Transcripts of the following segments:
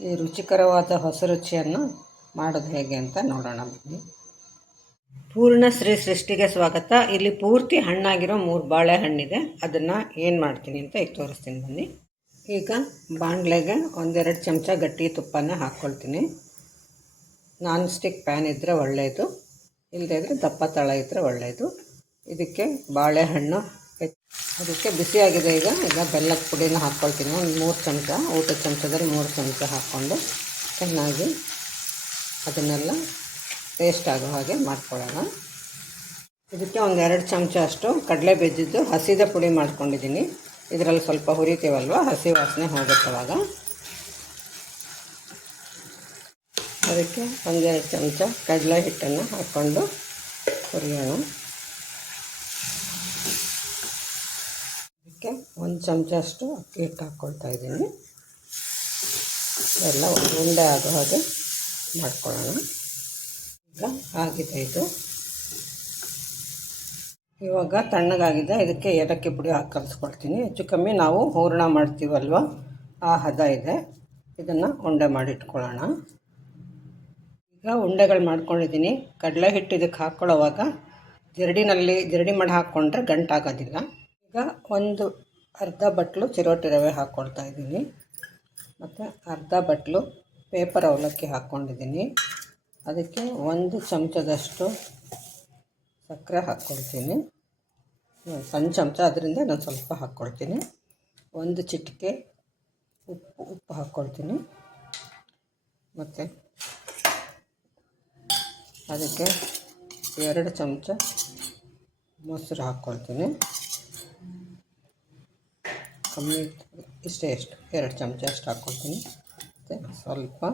ಈ ರುಚಿಕರವಾದ ಹೊಸ ರುಚಿಯನ್ನು ಮಾಡೋದು ಹೇಗೆ ಅಂತ ನೋಡೋಣ. ಬನ್ನಿ ಪೂರ್ಣ ಶ್ರೀ ಸೃಷ್ಟಿಗೆ ಸ್ವಾಗತ. ಇಲ್ಲಿ ಪೂರ್ತಿ ಹಣ್ಣಾಗಿರೋ ಮೂರು ಬಾಳೆಹಣ್ಣಿದೆ. ಅದನ್ನು ಏನು ಮಾಡ್ತೀನಿ ಅಂತ ಈಗ ತೋರಿಸ್ತೀನಿ ಬನ್ನಿ. ಈಗ ಬಾಣಲೆಗೆ ಒಂದೆರಡು ಚಮಚ ಗಟ್ಟಿ ತುಪ್ಪನ ಹಾಕ್ಕೊಳ್ತೀನಿ ನಾನ್ ಸ್ಟಿಕ್ ಪ್ಯಾನ್ ಇದ್ದರೆ ಒಳ್ಳೆಯದು ಇಲ್ಲದೇ ಇದ್ದರೆ ದಪ್ಪ ತಳ ಇದ್ದರೆ ಒಳ್ಳೆಯದು ಇದಕ್ಕೆ ಬಾಳೆಹಣ್ಣು ಅದಕ್ಕೆ ಬಿಸಿಯಾಗಿದೆ ಈಗ. ಈಗ ಬೆಲ್ಲದ ಪುಡಿನ ಹಾಕ್ಕೊಳ್ತೀನಿ ಒಂದು ಮೂರು ಚಮಚ, ಊಟದ ಚಮಚದಲ್ಲಿ ಮೂರು ಚಮಚ ಹಾಕ್ಕೊಂಡು ಚೆನ್ನಾಗಿ ಅದನ್ನೆಲ್ಲ ಟೇಸ್ಟ್ ಆಗೋ ಹಾಗೆ ಮಾಡ್ಕೊಳ್ಳೋಣ. ಇದಕ್ಕೆ ಒಂದು ಎರಡು ಚಮಚ ಅಷ್ಟು ಕಡಲೆ ಬೆಜ್ಜಿದ್ದು ಹಸಿದ ಪುಡಿ ಮಾಡ್ಕೊಂಡಿದ್ದೀನಿ. ಇದರಲ್ಲಿ ಸ್ವಲ್ಪ ಹುರಿತೀವಲ್ವ? ಹಸಿ ವಾಸನೆ ಹೋಗುತ್ತೆ ಅವಾಗ. ಅದಕ್ಕೆ ಒಂದೆರಡು ಚಮಚ ಕಡಲೆ ಹಿಟ್ಟನ್ನು ಹಾಕ್ಕೊಂಡು ಹುರಿಯೋಣ. ಅದಕ್ಕೆ ಒಂದು ಚಮಚ ಅಷ್ಟು ಅಕ್ಕಿ ಹಿಟ್ಟು ಹಾಕ್ಕೊಳ್ತಾ ಇದ್ದೀನಿ. ಎಲ್ಲ ಉಂಡೆ ಆಗೋ ಹಾಗೆ ಮಾಡ್ಕೊಳ್ಳೋಣ. ಈಗ ಆಗಿದೆ ಇದು. ಇವಾಗ ತಣ್ಣಗಾಗಿದೆ, ಇದಕ್ಕೆ ಏಲಕ್ಕಿ ಪುಡಿ ಹಾಕಿ ಕಲಿಸ್ಕೊಳ್ತೀನಿ ಹೆಚ್ಚು ಕಮ್ಮಿ ನಾವು ಹೂರಣ ಮಾಡ್ತೀವಲ್ವ? ಆ ಹದ ಇದೆ. ಇದನ್ನು ಉಂಡೆ ಮಾಡಿ ಇಟ್ಕೊಳ್ಳೋಣ. ಈಗ ಉಂಡೆಗಳು ಮಾಡ್ಕೊಂಡಿದ್ದೀನಿ. ಕಡಲೆ ಹಿಟ್ಟು ಇದಕ್ಕೆ ಹಾಕ್ಕೊಳ್ಳೋವಾಗ ಜರಡಿನಲ್ಲಿ, ಜರಡಿ ಮಾಡಿ ಹಾಕ್ಕೊಂಡ್ರೆ ಗಂಟಾಗೋದಿಲ್ಲ. ಈಗ ಒಂದು ಅರ್ಧ ಬಟ್ಲು ಚಿರೋಟಿ ರವೆ ಹಾಕ್ಕೊಳ್ತಾ ಇದ್ದೀನಿ. ಮತ್ತು ಅರ್ಧ ಬಟ್ಲು ಪೇಪರ್ ಅವಲಕ್ಕಿ ಹಾಕ್ಕೊಂಡಿದ್ದೀನಿ ಅದಕ್ಕೆ ಒಂದು ಚಮಚದಷ್ಟು ಸಕ್ಕರೆ ಹಾಕ್ಕೊಳ್ತೀನಿ ಸಣ್ಣ ಚಮಚ, ಅದರಿಂದ ನಾನು ಸ್ವಲ್ಪ ಹಾಕ್ಕೊಳ್ತೀನಿ ಒಂದು ಚಿಟಿಕೆ ಉಪ್ಪು ಉಪ್ಪು ಹಾಕ್ಕೊಳ್ತೀನಿ ಮತ್ತು ಅದಕ್ಕೆ ಎರಡು ಚಮಚ ಮೊಸರು ಹಾಕ್ಕೊಳ್ತೀನಿ ಕಮ್ಮಿ ಇಷ್ಟೇ ಎಷ್ಟು? ಎರಡು ಚಮಚ ಅಷ್ಟು ಹಾಕ್ಕೊಳ್ತೀನಿ. ಮತ್ತು ಸ್ವಲ್ಪ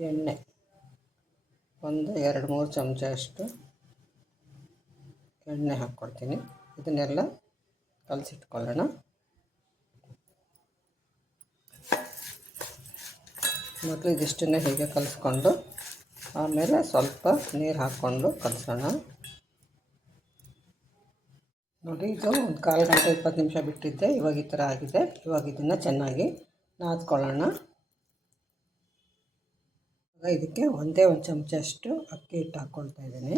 ಎಣ್ಣೆ. ಒಂದು, ಎರಡು, ಮೂರು ಚಮಚ ಅಷ್ಟು ಎಣ್ಣೆ ಹಾಕ್ಕೊಡ್ತೀನಿ ಇದನ್ನೆಲ್ಲ ಕಲಸಿಟ್ಕೊಳ್ಳೋಣ. ಮೊದಲು ಇದಿಷ್ಟನ್ನೇ ಹೀಗೆ ಕಲಿಸ್ಕೊಂಡು ಆಮೇಲೆ ಸ್ವಲ್ಪ ನೀರು ಹಾಕ್ಕೊಂಡು ಕಲಸೋಣ. ನೋಡಿ, ಇದು ಒಂದು ಕಾಲು ಗಂಟೆ ಇಪ್ಪತ್ತು ನಿಮಿಷ ಬಿಟ್ಟಿದ್ದೆ. ಇವಾಗ ಈ ಥರ ಆಗಿದೆ. ಇವಾಗ ಇದನ್ನು ಚೆನ್ನಾಗಿ ನಾದ್ಕೊಳ್ಳೋಣ. ಇದಕ್ಕೆ ಒಂದೇ ಒಂದು ಚಮಚ ಅಷ್ಟು ಅಕ್ಕಿ ಹಿಟ್ಟು ಹಾಕ್ಕೊಳ್ತಾ ಇದ್ದೀನಿ.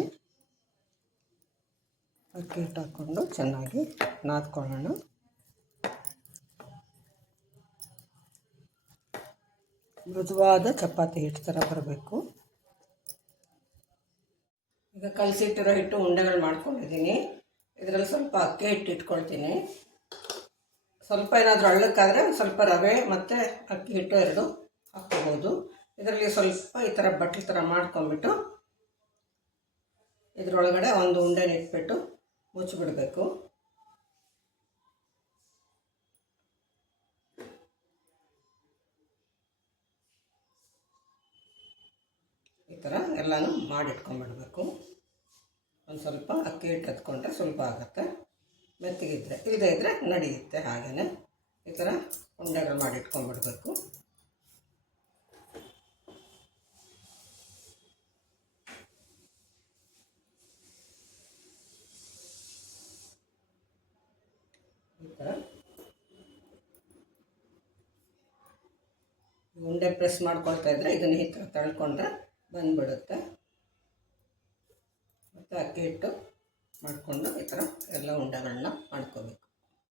ಅಕ್ಕಿ ಹಿಟ್ಟು ಹಾಕ್ಕೊಂಡು ಚೆನ್ನಾಗಿ ನಾದ್ಕೊಳ್ಳೋಣ. ಮೃದುವಾದ ಚಪಾತಿ ಹಿಟ್ಟು ಥರ ಬರಬೇಕು. ಈಗ ಕಲಸಿಟ್ಟಿರೋ ಹಿಟ್ಟು ಉಂಡೆಗಳು ಮಾಡ್ಕೊಂಡಿದ್ದೀನಿ. ಇದರಲ್ಲಿ ಸ್ವಲ್ಪ ಅಕ್ಕಿ ಹಿಟ್ಟು ಇಟ್ಕೊಳ್ತೀನಿ ಸ್ವಲ್ಪ ಏನಾದರೂ ಅಳ್ಳಕ್ಕಾದರೆ ಒಂದು ಸ್ವಲ್ಪ ರವೆ ಮತ್ತು ಅಕ್ಕಿ ಹಿಟ್ಟು ಎರಡು ಹಾಕ್ಕೋಬೋದು. ಇದರಲ್ಲಿ ಸ್ವಲ್ಪ ಈ ಥರ ಬಟ್ಲು ಥರ ಮಾಡ್ಕೊಂಬಿಟ್ಟು ಇದರೊಳಗಡೆ ಒಂದು ಉಂಡೆನ ಇಟ್ಬಿಟ್ಟು ಮುಚ್ಚಿಬಿಡಬೇಕು ಈ ಥರ ಎಲ್ಲನೂ ಮಾಡಿಟ್ಕೊಂಡ್ಬಿಡ್ಬೇಕು ಒಂದು ಸ್ವಲ್ಪ ಅಕ್ಕಿ ಹಿಟ್ಟು ಹತ್ಕೊಂಡ್ರೆ ಸ್ವಲ್ಪ ಆಗುತ್ತೆ. ಮೆತ್ತಗಿದ್ರೆ ಇಲ್ಲದೇ ಇದ್ದರೆ ನಡೆಯುತ್ತೆ ಹಾಗೆಯೇ ಈ ಥರ ಉಂಡೆಗಳು ಮಾಡಿಟ್ಕೊಂಡ್ಬಿಡ್ಬೇಕು ಈ ಥರ ಉಂಡೆ ಪ್ರೆಸ್ ಮಾಡ್ಕೊಳ್ತಾ ಇದ್ದರೆ ಇದನ್ನು ಈ ಥರ ತಳ್ಕೊಂಡ್ರೆ ಬಂದ್ಬಿಡುತ್ತೆ. ಮತ್ತು ಅಕ್ಕಿ ಹಿಟ್ಟು ಮಾಡಿಕೊಂಡು ಈ ಥರ ಎಲ್ಲ ಉಂಡೆಗಳನ್ನ ಮಾಡ್ಕೋಬೇಕು.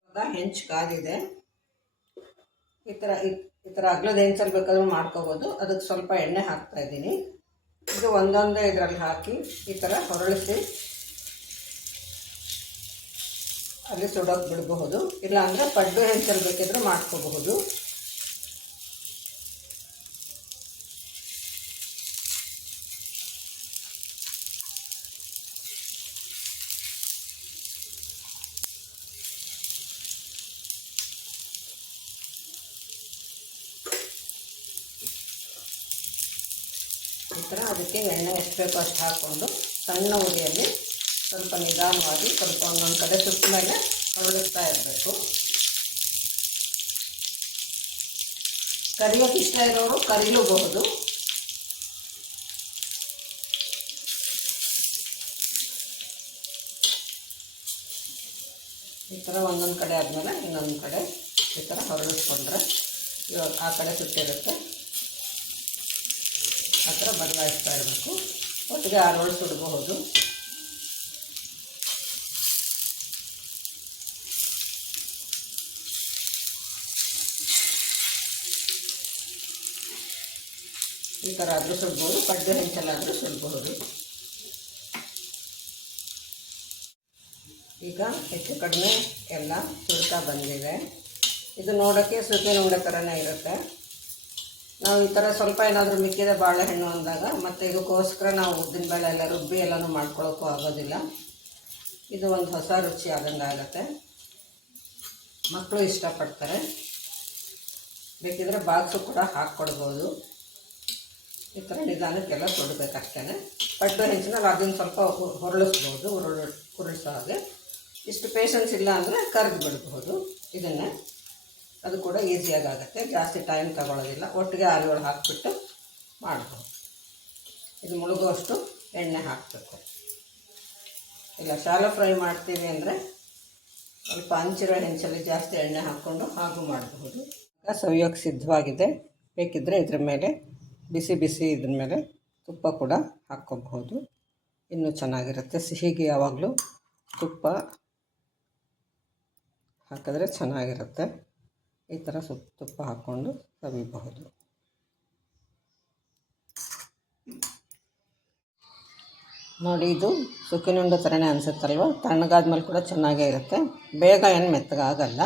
ಇವಾಗ ಹೆಂಚು ಕಾದಿದೆ. ಈ ಥರ ಈ ಥರ ಅಗ್ಲದ ಹೆಂಚಲ್ಲಿ ಬೇಕಾದ್ರೂ ಮಾಡ್ಕೋಬೋದು. ಅದಕ್ಕೆ ಸ್ವಲ್ಪ ಎಣ್ಣೆ ಹಾಕ್ತಾ ಇದ್ದೀನಿ. ಇದು ಒಂದೊಂದೇ ಇದರಲ್ಲಿ ಹಾಕಿ ಈ ಥರ ಹೊರಳಿಸಿ ಅಲ್ಲಿ ಸುಡೋಕೆ ಬಿಡಬಹುದು. ಇಲ್ಲಾಂದರೆ ಪಡ್ಡು ಹೆಂಚಲ್ಲಿ ಬೇಕಿದ್ರೆ ಮಾಡ್ಕೋಬಹುದು. ಥರ ಅದಕ್ಕೆ ಎಣ್ಣೆ ಎಷ್ಟು ಬೇಕೋ ಅಷ್ಟು ಹಾಕ್ಕೊಂಡು ಸಣ್ಣ ಉರಿಯಲ್ಲಿ ಸ್ವಲ್ಪ ನಿಧಾನವಾಗಿ ಸ್ವಲ್ಪ ಒಂದೊಂದು ಕಡೆ ಸುತ್ತ ಮೇಲೆ ಹೊರಳಿಸ್ತಾ ಇರಬೇಕು. ಕರಿಯೋಕೆ ಇಷ್ಟ ಇರೋರು ಕರಿಲೂಬಹುದು. ಈ ಥರ ಒಂದೊಂದು ಕಡೆ ಆದಮೇಲೆ ಇನ್ನೊಂದು ಕಡೆ ಈ ಥರ ಹೊರಳಿಸ್ಕೊಂಡ್ರೆ ಇವಾಗ ಆ ಕಡೆ ಸುಟ್ಟಿರುತ್ತೆ. ಆ ಥರ ಬದಲಾಯಿಸ್ತಾ ಇರಬೇಕು. ಒಟ್ಟಿಗೆ ಆರೋಳು ಸುಡಬಹುದು ಈ ಥರ ಆದರೂ ಸುಡ್ಬೋದು, ಪಡ್ಡು ಹೆಂಚಲ್ಲಾದರೂ ಸುಡಬಹುದು ಈಗ ಹೆಚ್ಚು ಕಡಿಮೆ ಎಲ್ಲ ಸುಡ್ತಾ ಬಂದಿದೆ. ಇದು ನೋಡೋಕ್ಕೆ ಸುತ್ತಿನ ಉಂಡೆ ಥರನೇ ಇರುತ್ತೆ. ನಾವು ಈ ಥರ ಸ್ವಲ್ಪ ಏನಾದರೂ ಮಿಕ್ಕಿದ ಬಾಳೆಹಣ್ಣು ಅಂದಾಗ ಮತ್ತು ಇದಕ್ಕೋಸ್ಕರ ನಾವು ಉದ್ದಿನ ಬೇಳೆ ಎಲ್ಲ ರುಬ್ಬಿ ಎಲ್ಲನೂ ಮಾಡ್ಕೊಳ್ಳೋಕ್ಕೂ ಆಗೋದಿಲ್ಲ. ಇದು ಒಂದು ಹೊಸ ರುಚಿ ಆದಂಗೆ ಆಗುತ್ತೆ. ಮಕ್ಕಳು ಇಷ್ಟಪಡ್ತಾರೆ. ಬೇಕಿದ್ರೆ ಬಾಕ್ಸು ಕೂಡ ಹಾಕ್ಕೊಡ್ಬೋದು. ಈ ಥರ ನಿಧಾನಕ್ಕೆಲ್ಲ ಸುಡಬೇಕಷ್ಟೇ ಪಟ್ಟು ಹೆಂಚಿನಲ್ಲಿ ಅದನ್ನು ಸ್ವಲ್ಪ ಹೊರಳಿಸ್ಬೋದು, ಉರುಳು, ಉರುಳಿಸೋ ಹಾಗೆ. ಇಷ್ಟು ಪೇಷನ್ಸ್ ಇಲ್ಲ ಅಂದರೆ ಕರೆದು ಬಿಡ್ಬೋದು ಇದನ್ನೇ. ಅದು ಕೂಡ ಈಸಿಯಾಗಿ ಆಗುತ್ತೆ ಜಾಸ್ತಿ ಟೈಮ್ ತಗೊಳ್ಳೋದಿಲ್ಲ ಒಟ್ಟಿಗೆ ಆಲೂಗಳು ಹಾಕಿಬಿಟ್ಟು ಮಾಡ್ಬೋದು. ಇದು ಮುಳುಗುವಷ್ಟು ಎಣ್ಣೆ ಹಾಕಬೇಕು. ಇಲ್ಲ ಶಾಲೋ ಫ್ರೈ ಮಾಡ್ತೀವಿ ಅಂದರೆ ಸ್ವಲ್ಪ ಹಂಚಿರೋ ಹೆಂಚಲ್ಲಿ ಜಾಸ್ತಿ ಎಣ್ಣೆ ಹಾಕ್ಕೊಂಡು ಹಾಗೂ ಮಾಡಬಹುದು ಸವಿಯೋಕ್ಕೆ ಸಿದ್ಧವಾಗಿದೆ. ಬೇಕಿದ್ದರೆ ಇದ್ರ ಮೇಲೆ ಬಿಸಿ ಬಿಸಿ ಇದ್ರ ಮೇಲೆ ತುಪ್ಪ ಕೂಡ ಹಾಕ್ಕೋಬಹುದು. ಇನ್ನೂ ಚೆನ್ನಾಗಿರುತ್ತೆ. ಸಿಹಿಗೆ ಯಾವಾಗಲೂ ತುಪ್ಪ ಹಾಕಿದ್ರೆ ಚೆನ್ನಾಗಿರುತ್ತೆ. ಈ ಥರ ಸ್ವಲ್ಪ ತುಪ್ಪ ಹಾಕ್ಕೊಂಡು ಕವಿಬಹುದು. ನೋಡಿ, ಇದು ಸುಕ್ಕಿನುಂಡು ಥರನೇ ಅನಿಸುತ್ತಲ್ವ? ತಣ್ಣಗಾದ್ಮೇಲೆ ಕೂಡ ಚೆನ್ನಾಗೇ ಇರುತ್ತೆ. ಬೇಗ ಏನು ಮೆತ್ತಗಾಗಲ್ಲ.